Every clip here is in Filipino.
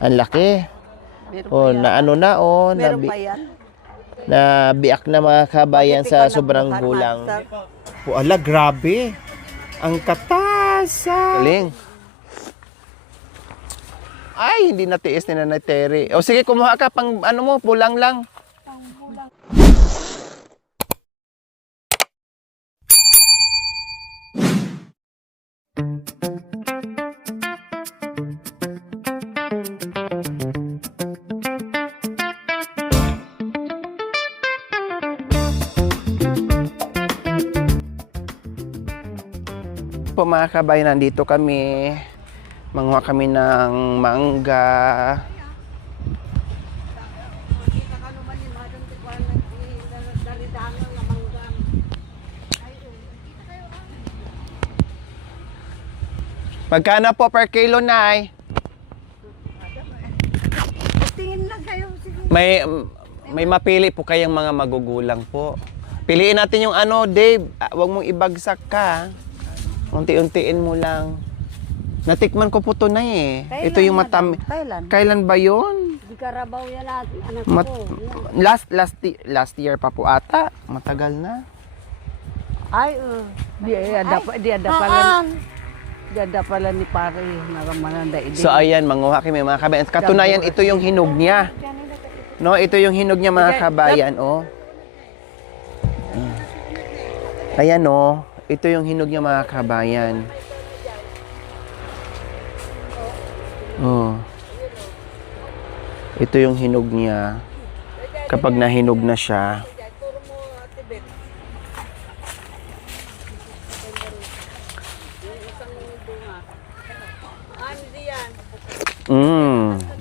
Ang laki. Meron Oh, pa yan. na ano na, oh. Meron pa yan. Nabiak na mga kabayan Bakit sa ikaw sobrang nagbukas, gulang. Master? Oh, ala, grabe. Ang katasa. Galing. Ay, hindi natiis ni Nanay Terry. O sige, kumuha ka pang ano mo, pulang lang. Po mga kabayan, nandito kami. Manguha kami ng mangga. Magkano po per kilo, Nay? Tingin lang kayo. Sige. May mapili po kayong mga magugulang po. Piliin natin yung ano, Dave. Huwag mong ibagsak ka. Unti-untiin mo lang. Natikman ko po to na eh. Kailan, Ito yung madam? matam... Kailan? Kailan ba yun? Di Karabaw yan anak Mat- ko. last year pa po ata. Matagal na. Ay, di ada pala ni pare naramananda. So ayan, manguha kami mga kabayan. Katunayan, ito yung hinog niya. No, ito yung hinog niya mga kabayan, oh. Ayan, oh. Ito yung hinog niya mga kabayan. Oh. Ito yung hinog niya. Kapag nahinog na siya.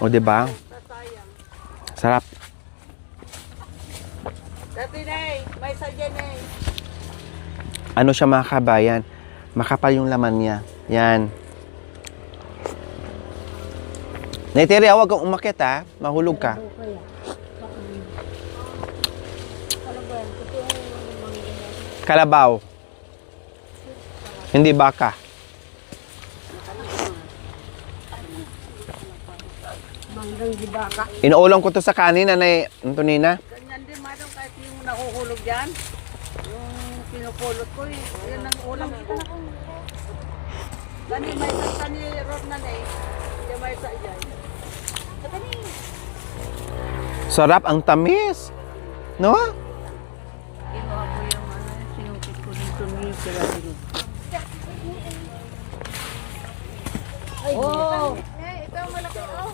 O, diba? Sarap. May sadyan eh. Ano siya mga kabayan? Makapal yung laman niya. Yan. Naitiri, huwag kang umakyat ha. Mahulog ka. Kalabaw. Hindi baka. Manggang di baka. Inuulam ko to sa kanina na Antonina. Ganyan din madam kahit yung nakukulog dyan. Yung pinupulot ko eh. Yan ang ulam ko. Gani may sa ni Rodnan eh. Hindi may sa dyan. Sarap, ang tamis. No? Kinuha ko yung sinungkit ko dito ni sila dito. Oh! Ito ang malaki oh.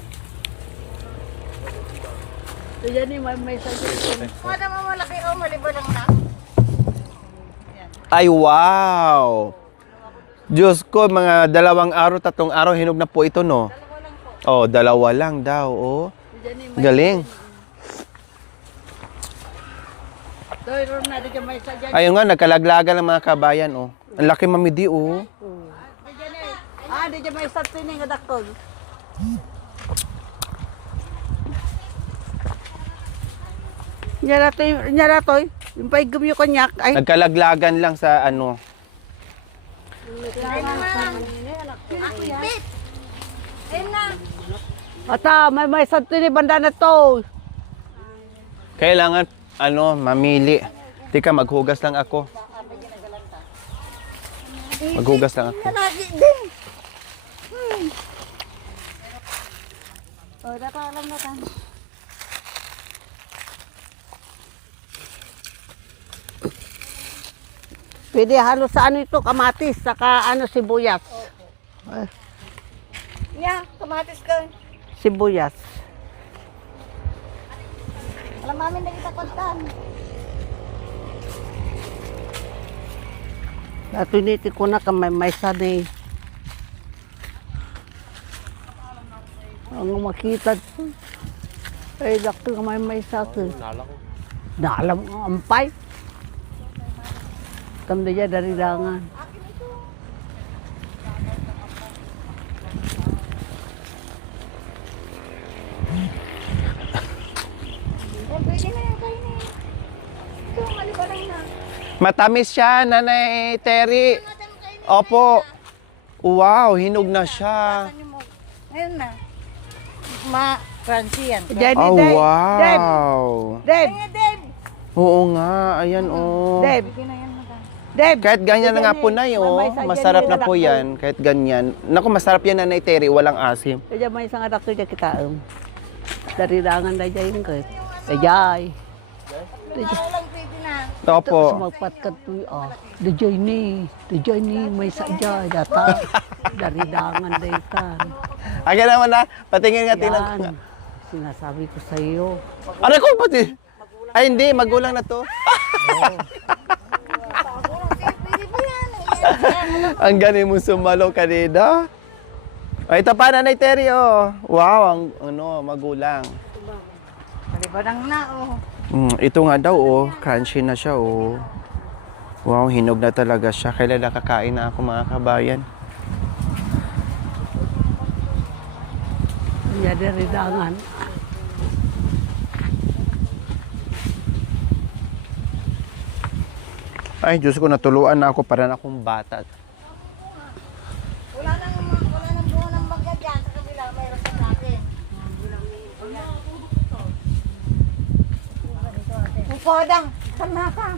So yan eh, may sa dito. Madam ang malaki oh, maliba lang na. Ay, wow! Diyos ko, mga 2 araw, 3 araw, hinog na po ito, no? Oh, 2 lang daw, oh. Galing. Ayun nga, nagkalaglagan ng mga kabayan, oh. Ang laki mamidi, oh. Di dyan may isang tining nga dakol. Nyara to, yung paigum yung kanyak. Ay, Nagkalaglagan lang sa ano. ata, may isang tining banda na to. Kailangan, ano, mamili. Tika, maghugas lang ako. Maghugas lang ako. Lagi din. Oh, dapat alam na tan. Pwede halos sa ano ito, kamatis, saka ano, sibuyas. Yeah, kamatis ka. Sibuyas. Alam namin na kita kontan. Natuniti ko na kamay may sanay. Ang makita ko. Ay, dakto may sa akin. Nalam ang ampay. Kamda dyan dari langan. Pwede na yan kayo na eh. Ito, malibarang na. Matamis siya, Nanay Terry. Opo. Wow, hinog na siya. Ngayon na. crunchy yan. Jenny, Oh, Dave. wow. Dave. Dave! Oo nga, ayan oh. Dave. Bigyan na yan, madam. Dave. Kahit ganyan na nga po na Mamay sa masarap Jenny, na po anak ko. yan. Kahit ganyan. Naku, masarap yan Nanay Terry, walang asim. Kaya may isang anak ko dyan kita. Dari rangan na dyan ko. Dajay. Walang pwede na. Opo. Sumagpat ka to. Dajay ni. May sadya. Data. Dari rangan na ikan. Akin naman na, patingin nga Yan. tinag... Sinasabi ko sa iyo. Ano ko pati? Ay hindi, magulang na to. Pwede ba yan? Ang galing mo sumalo kanina. Ay, ito pa Nanay Terry, oh. Wow, ang magulang. Malibadang na, oh. Ito nga daw, oh. Crunchy na siya, oh. Wow, hinog na talaga siya. Kailan nakakain na ako, mga kabayan. Yan dari rangan. Ay, Diyos ko, natuluan na ako para na akong bata. Wala nang buo ng bagya dyan. Sa kabila, mayroon sa atin. Upadang, sana ka.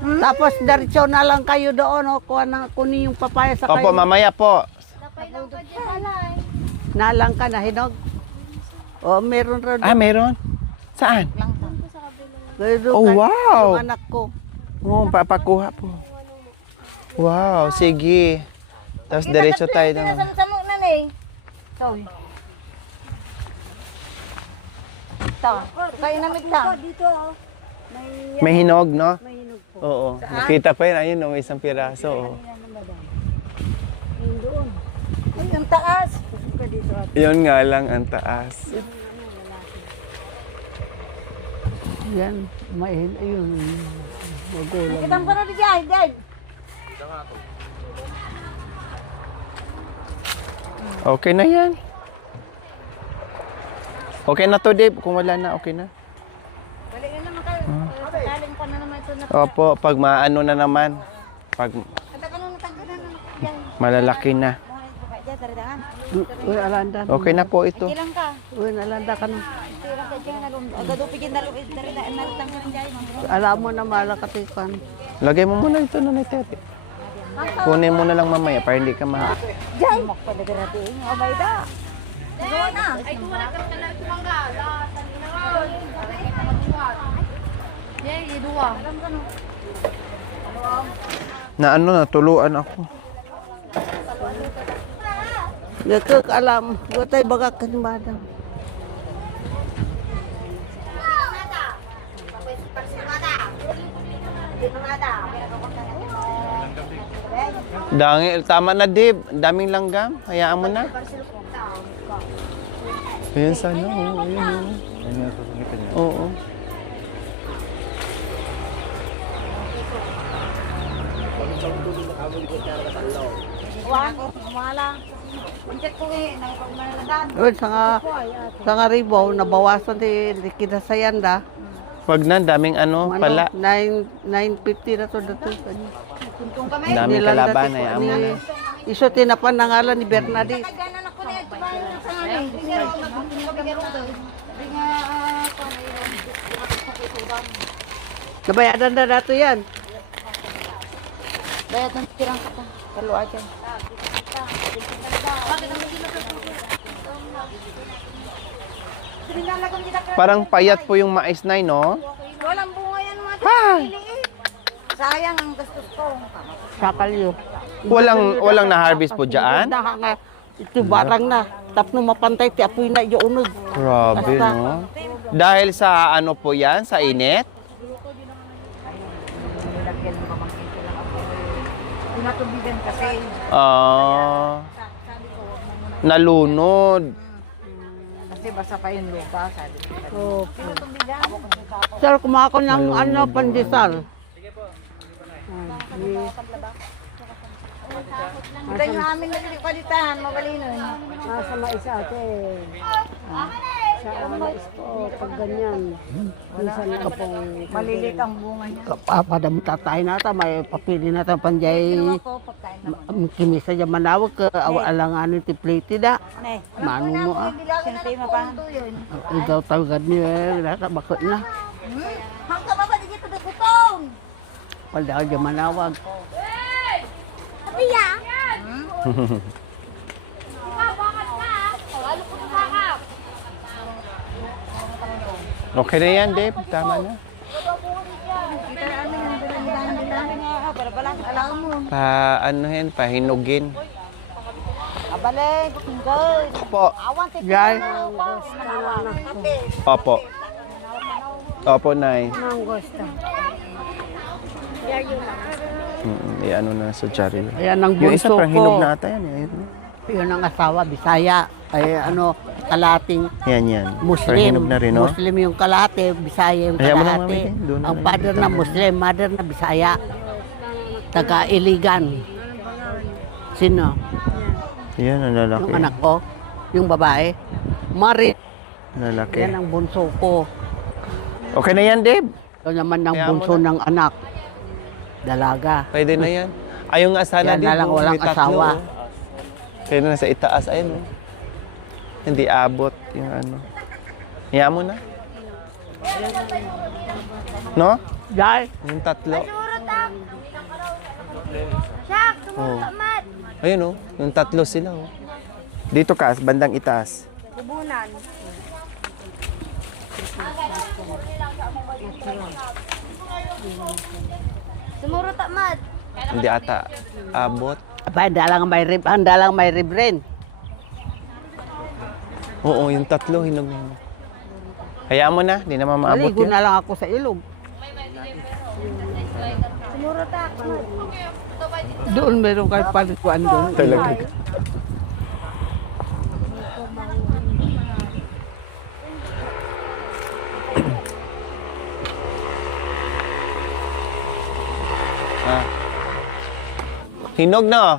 Tapos diretso na lang kayo doon. O, kunin yung papaya sa Opo, kayo. mamaya po. Napay lang ka dyan. Alay. Nalang ka na, hinog. O, meron rin. Ah, meron? Saan? Meron Oh, ka- wow. Yung anak ko. Oo, papakuha po. Wow, sige. Tapos diretso tayo naman. Pinasamsamo na na eh. Sorry. Ito. Kayo namit lang. Dito, oh. May hinog, no? Oo. Nakita ko yun. Ayun, no, may isang piraso. Oh. Ay, ang taas. Yun nga lang ang taas. Yan. Ayun. Magulang. Kitang pa na di dyan, Dad. Okay na yan. Okay na to, Dave. Kung wala na, okay na. Balik na naman kayo. Galing pa na naman ito na. Opo, pag maano na naman. Pag Kada ka nung natanggal na naman. Dyan. malalaki na. Dyan, taridahan. Uy, alanda. Okay na po ito. Ilang ka? Uy, alanda ka na. Ilang ka dyan. Agadupigin na luwid. Taridahan na lutang ka na dyan. Alam mo na malakatikan. Lagay mo muna ito na Terry. Kunin mo na lang mamaya para hindi ka Dyan. Makpalaga natin. Oh, may da. Gawa na. Ay, tuwala ka na kumangga. Yay, dua. na natuluan ako. Nakak alam. Gutay bagak ka ni madam. Dangil, tama na, Dave. Daming langgam. Hayaan mo na. Ayan sana, oh. Ayan, oh. Oo. Wala ko. Umala. Unjat ko eh. Nangipagmaladan. Uy, sa nga ribaw, nabawasan di kinasayan da. Wag na, daming pala. 950 na to dato. Kuntong kami. Daming kalaban. Hayaan mo na. Iso tinapan na nga lang ni Bernadette. Taganan ako na ito. Bayan na sa ngayon. Pero magbibigay ro to. Hindi nga Nabayadan na dato yan. bayad ng tirang kata. Kalua dyan. Parang payat po yung mais na, no? Walang bunga yan mga Ay! tiliit. Sayang ang gastos ko. Sakal yun. Walang na-harvest po dyan? Ito barang na. Tapos mapantay, ti apoy na yung unog. Grabe, no? Dahil sa ano po yan? Sa init? Pinatubigan kasi. Nalunod. Kasi basa pa yung lupa. Sabi ko. Oh. Pinatubigan. Sir, kumako ng pandesal. Ito yung amin na palitan. Mabalinoy. Nasa mais ate. Pag ganyan, minsan ka pong Malilit ang bunga niya. kapapadam tatay nata, may papili nata panjay Ako, pagkain naman. kimisa dyan manawag ka, alanganin ti plate da. Ne, Mano mo siyempre mapahan. Ikaw tagad niyo nasa bakit na. Hanggang ba di dito dagutong? Wala ka dyan manawag. Sabiya? Okay na yan, Dave. Tama na. Anuhin, pahinugin. Abalik, tinggal. Po. Awan sa Yay. Opo. Opo, Nay. Ang gusto. Ano na sa Chari. Ayan ang Yung isa bunso parang hinog ko. na ata yan. Yan, Yun ang asawa, Bisaya. Ay kalating yan. Parang Muslim. hinog na rin, no? Muslim yung kalate, Bisaya yung Kaya mo lang, kalate. Mami, doon na Ang lang. father na Muslim, mother na Bisaya. Taga Iligan. Sino? Yan, ang lalaki. Yung anak ko. Yung babae. Marit. Lalaki. Yan ang bunso ko. Okay na yan, Dave. Ito naman ang Kaya mo bunso ng anak. Dalaga. Pwede na yan. Ayun nga sana, Yan na lang, walang may tatlo, asawa. oh. Kaya na sa itaas, ayun. Oh. Hindi abot yung ano. Hiya mo na. No? Dahil, Yung tatlo. Shak, Oh. Ayun oh, yung tatlo sila oh. Dito ka, bandang itaas. kubunan. Sumuro tamad. Hindi ata abot. handa lang may rib rin. Oo, yung tatlo hinog na hinog. Hayaan mo na, hindi naman maabot Maligo yan. na lang ako sa ilog. Sumuro tak. Doon meron kayo palikuan doon. Talaga. Ah. Hinog na oh.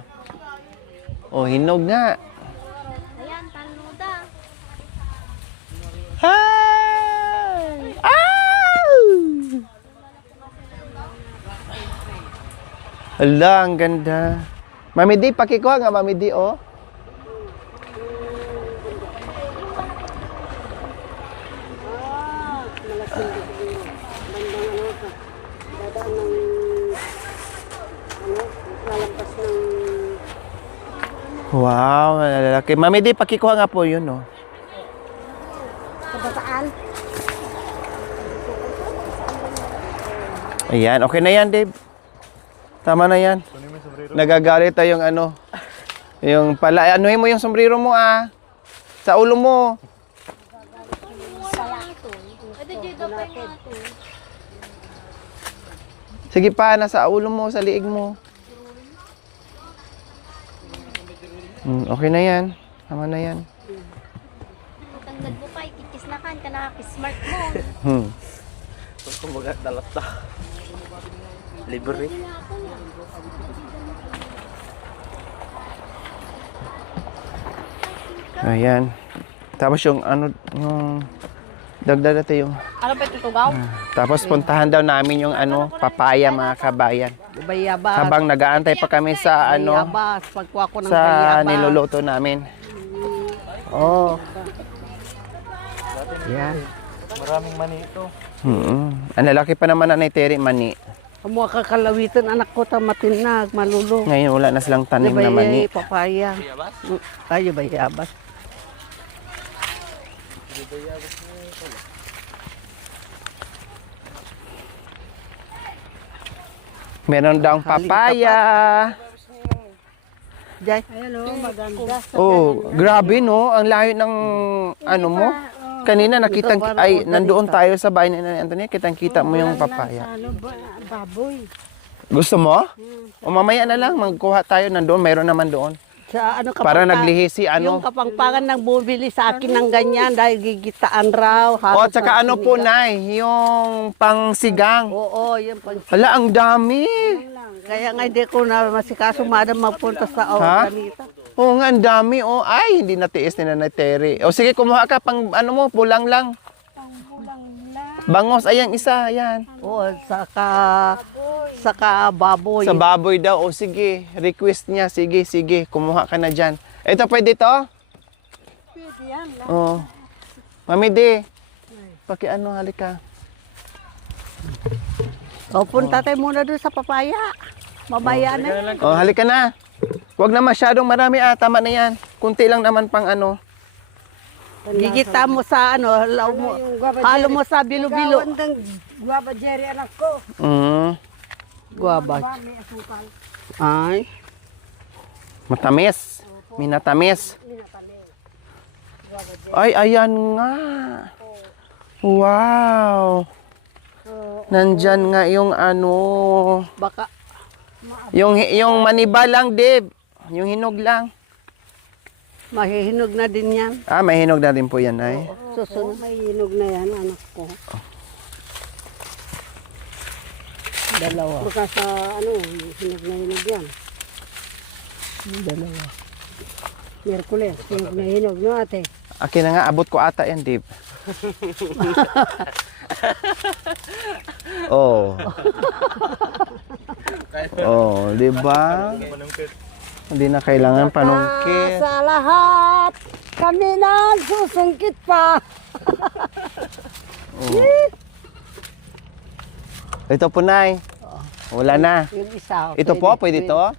Oh, hinog nga. Ayan, tanuda. Hi! Ah! Hala, ang ganda. Mami Di, pakikuha nga, Mami Di, oh. Wow, lalaki. Mami Di, pakikuha nga po yun, oh. Kabataan. Ayan, okay na yan, Dave. Tama na yan. Nagagalit tayong ano. Yung pala, anuhin mo yung sombrero mo ah. Sa ulo mo. Sige pa, nasa ulo mo, sa liig mo. Okay na yan. Tama na yan. Tanggal mo pa, ikikis na kan, kanaka-smart mo. Kumbaga, dalat na. Libre. Ayan. Tapos yung ano, yung dagdag natin yung... Ano ba tutugaw? Tapos puntahan daw namin yung ano, papaya mga kabayan. Bayabas. Habang nag-aantay pa kami sa ano, Bayabas. Pagkuha ko ng sa bayabas. niluluto namin. Oh. Yan. Maraming mani ito. Ang lalaki pa naman na Terry, mani. Ang mga kakalawitan, anak ko tamatinag, malulong. Ngayon wala na silang tanim na mani. Papaya. Ay, bayabas. Meron daw papaya. Jay. Ayan o, maganda. Oh, grabe no, ang layo ng ano mo. Kanina nakitang ay nandoon tayo sa bahay ni Nanay Antonia, kitang-kita mo yung papaya. Ano ba, baboy. Gusto mo? O mamaya na lang magkuha tayo nandoon, mayroon naman doon. Sa ano Para naglihi si Yung ano. kapangpangan nang bumili sa akin ng ganyan dahil gigitaan raw. O tsaka ano po Nay, yung pangsigang. Oo, yun pa. Hala, ang dami. Kaya nga hindi ko na masikaso madam magpunta sa Ha? organita. Oo nga, ang dami. Oh. Ay, hindi natiis ni Nanay Terry. O sige, kumuha ka pang ano mo, pulang lang. Bangos, ayan isa, ayan. Oo, saka baboy. Sa baboy daw. O sige, request niya. Sige, sige, kumuha ka na dyan. Ito, pwede to? Pwede yan. Oo. Mami D, ano, halika. O, punta tayo muna doon sa papaya. Mamaya na. O, halika na. Huwag na masyadong marami. Tama na yan. Kunti lang naman pang ano. Gigita mo sa ano, halo mo sa bilo-bilo. Guaba Jerry anak ko. Guaba. May asukal. Ay. Matamis. Minatamis. Ay, ayan nga. Wow. Nandyan nga yung ano. Baka Yung maniba lang, Deb. Yung hinog lang. mahihinog na din yan. May hinog na rin po yan, ay. Susunod. May inog na yan anak ko. Dalawa. Baka sa hinog na hinog yan. Dalawa. Miyerkules, hinog na hinog, no ate? Akin na nga, abot ko ata yan, Deb. Oh. Oh, di ba? Hindi na kailangan panungkit. Sa lahat, kami nagsusungkit pa. Ito po, Nay. Wala na. Yung isa. Ito po, pwede to?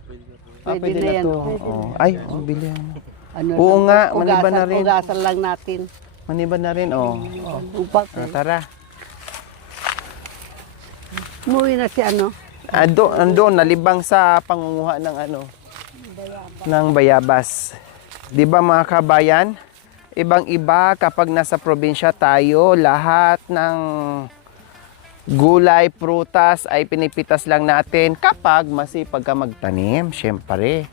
Pwede na yan. to. Oh. Ay, bili yan. Ano Oo lang, nga, maniba na rin. Ugasan lang natin. Maniba na rin, oh. Upak. Tara. Umuwi na si ano. Andun, nalibang sa pangunguha ng ano, ng bayabas. Di ba mga kabayan? Ibang-iba kapag nasa probinsya tayo, lahat ng gulay, prutas ay pinipitas lang natin kapag masipag ka magtanim, syempre.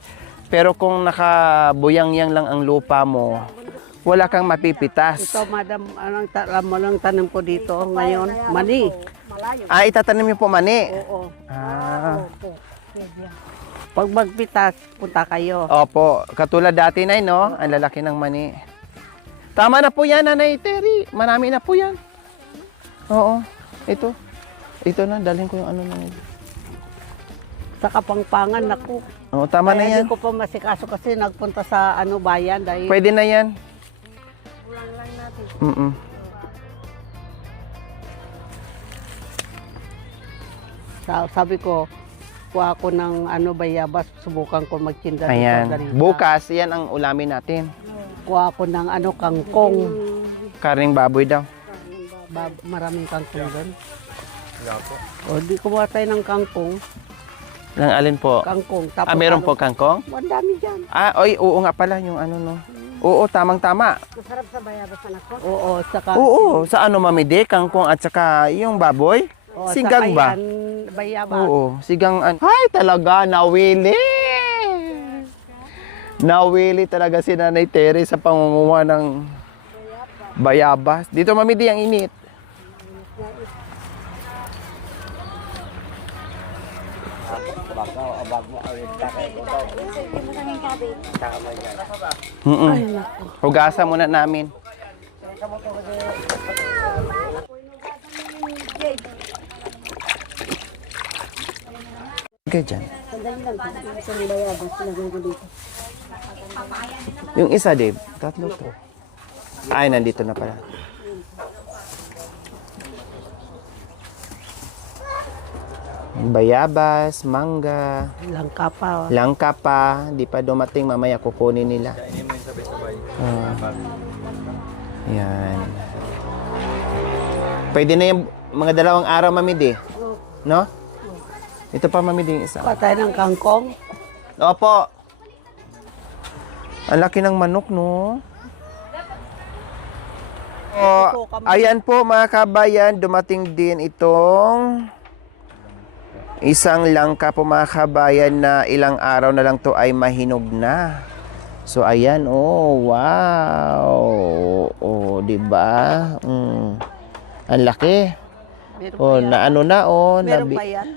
Pero kung nakabuyang-yang lang ang lupa mo, wala kang mapipitas. Ito, madam, alam mo lang tanim ko dito ngayon. Mani. Itatanim niyo po mani? Oo. Pwede yan. Pag magpitas, punta kayo. Opo, katulad dati, Nay, no? Ang lalaki ng mani. Tama na po yan, Nanay Terry. Marami na po yan. Oo, ito. Ito na, dalhin ko yung ano na yun. Sa Kapangpangan, naku. Oo, tama na yan. Hindi ko pa masikaso kasi nagpunta sa bayan dahil Pwede na yan. Kulang lang natin. Mm-mm. sabi ko, kuha ko ng bayabas, subukan ko magtinda dito sa Ayan. Garita. Bukas, yan ang ulamin natin. Kuha ko ng kangkong. Karing baboy daw. Maraming kangkong doon. O, di kumuha tayo ng kangkong. Nang alin po? Kangkong. Tapos, Meron po kangkong? Ang dami dyan. Oy, oo nga pala yung ano, no? Oo, tamang-tama. Masarap sa bayabas anak ko. Oo, saka... Oo, sa ano, Mamide? Kangkong at saka yung baboy? Oo, Sigang saka ba? yan, bayabas. Oo, sigang Ay, talaga, nawili! Nawili talaga si Nanay Terry sa pangunguha ng bayabas. Dito, Mamidi, ang init. Hugasan muna namin. Okay, dyan. Sandali lang, isang bayabas, lagay ko dito. Yung isa, Dave. Tatlo to. Ay, nandito na pala. Bayabas, mangga, Langka pa. langka pa. Di pa dumating, mamaya kukunin nila. Yan. Pwede na yung mga dalawang araw, Mamidi. No? Ito pa, Mamidi, yung isa. Patay ng kangkong. Opo. Ang laki ng manok, no? Ayan po, mga kabayan, dumating din itong isang langka po, mga kabayan, na ilang araw na lang to ay mahinog na. So, ayan, wow. Di ba? Ang laki. Na ano na, Meron pa yan.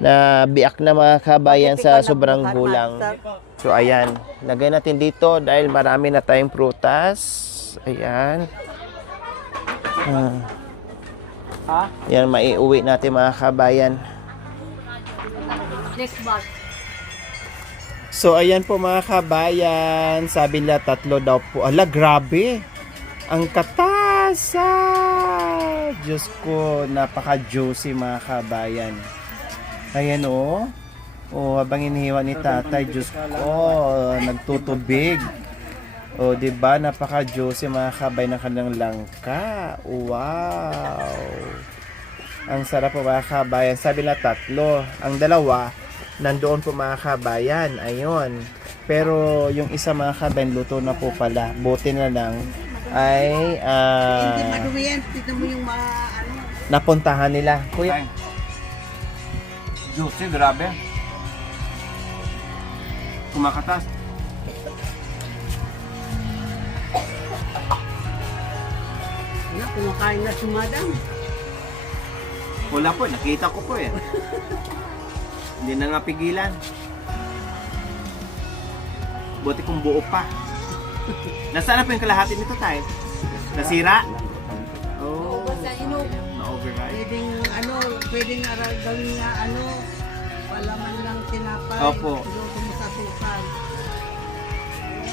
na biak na, mga kabayan, sa Pwede ka sobrang nabukan, gulang. Master. So, ayan. Lagay natin dito dahil marami na tayong prutas. Ayan. Yan, maiuwi natin mga kabayan. Next box. So, ayan po mga kabayan. Sabi nila 3 daw po. Ala, grabe. Ang katasa. Diyos ko, napaka-juicy mga kabayan. Ayan o. Oh, habang inihiwa ni tatay, Diyos ko, nagtutubig. O, di ba? Napaka-juicy mga kabayan ng kanilang langka. Wow. Ang sarap po mga kabayan. Sabi nila 3. Ang 2, nandoon po mga kabayan. Ayun. Pero yung isa mga kabayan, luto na po pala. Buti na lang ay Madumi yan. Tignan mo yung napuntahan nila. Kuya, Juicy, grabe. kumakatas. kumakain na si madam. Wala po, nakita ko po eh. Hindi na nga pigilan. Buti kung buo pa. Nasaan na po yung kalahati nito tayo? Nasira? Oh, na-override. Pwedeng gawin nga palaman lang tinapay. Opo. Luto mo sa tukal.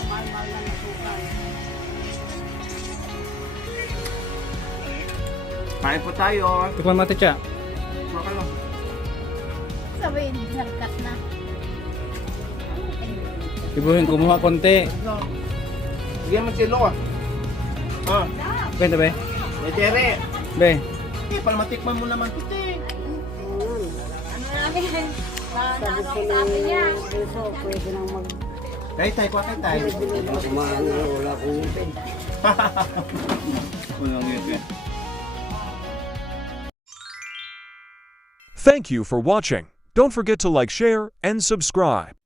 Mahal-mahal lang ang tukal. Kain po tayo. Tikman mati siya. Makalo. Sabihin, nalkat na. Ibuhin, kumuha konti. Bigyan mo silo ah. Ah, Benta be? may tere. Be. Eh, para matikman mo naman ito eh. Ano namin? Ano ang sabi niya? So, pwede nang mag... Kay tay, kuha kay tay. Wala kong ngipin. Walang ngipin. Thank you for watching. Don't forget to like, share, and subscribe.